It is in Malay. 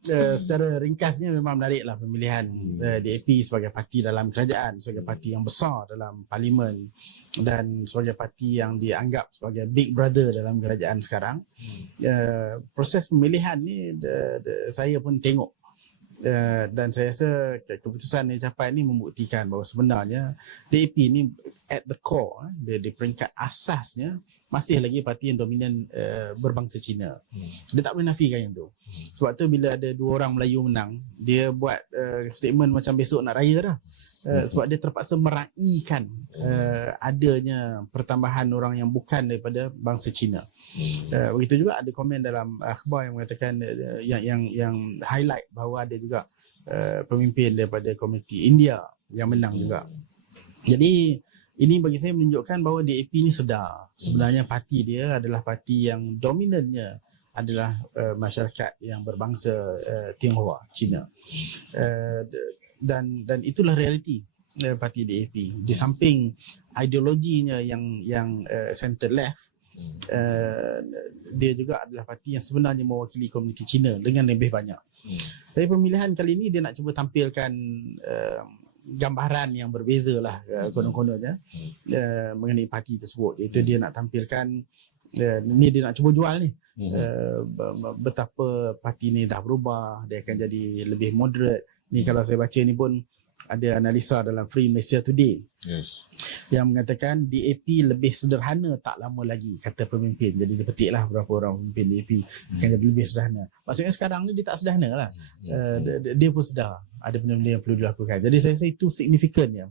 secara ringkasnya memang menariklah pemilihan DAP sebagai parti dalam kerajaan, sebagai parti yang besar dalam parlimen dan sebagai parti yang dianggap sebagai big brother dalam kerajaan sekarang. Proses pemilihan ni saya pun tengok dan saya rasa keputusan yang dicapai ni membuktikan bahawa sebenarnya DAP ni at the core, di peringkat asasnya masih lagi parti yang dominan berbangsa Cina. Dia tak boleh nafikan yang tu. Sebab tu bila ada dua orang Melayu menang, dia buat statement macam besok nak raya dah. Sebab dia terpaksa meraihkan adanya pertambahan orang yang bukan daripada bangsa Cina. Begitu juga ada komen dalam akhbar yang mengatakan yang highlight bahawa ada juga pemimpin daripada komuniti India yang menang juga. Jadi ini bagi saya menunjukkan bahawa DAP ni sedar sebenarnya parti dia adalah parti yang dominannya adalah masyarakat yang berbangsa Tionghoa, Cina. Dan itulah realiti parti DAP. Di samping ideologinya yang center left, dia juga adalah parti yang sebenarnya mewakili komuniti Cina dengan lebih banyak. Tapi pemilihan kali ini dia nak cuba tampilkan gambaran yang berbeza lah konon-kononnya mengenai parti tersebut. Itu dia nak tampilkan ni dia nak cuba jual ni betapa parti ni dah berubah, dia akan jadi lebih moderate. Ni kalau saya baca ni pun ada analisa dalam Free Malaysia Today yang mengatakan DAP lebih sederhana tak lama lagi, kata pemimpin. Jadi dia petiklah beberapa orang pemimpin DAP akan jadi lebih sederhana. Maksudnya sekarang ni dia tak sederhana lah. Dia pun sedar ada benda-benda yang perlu dilakukan. Jadi saya rasa itu signifikannya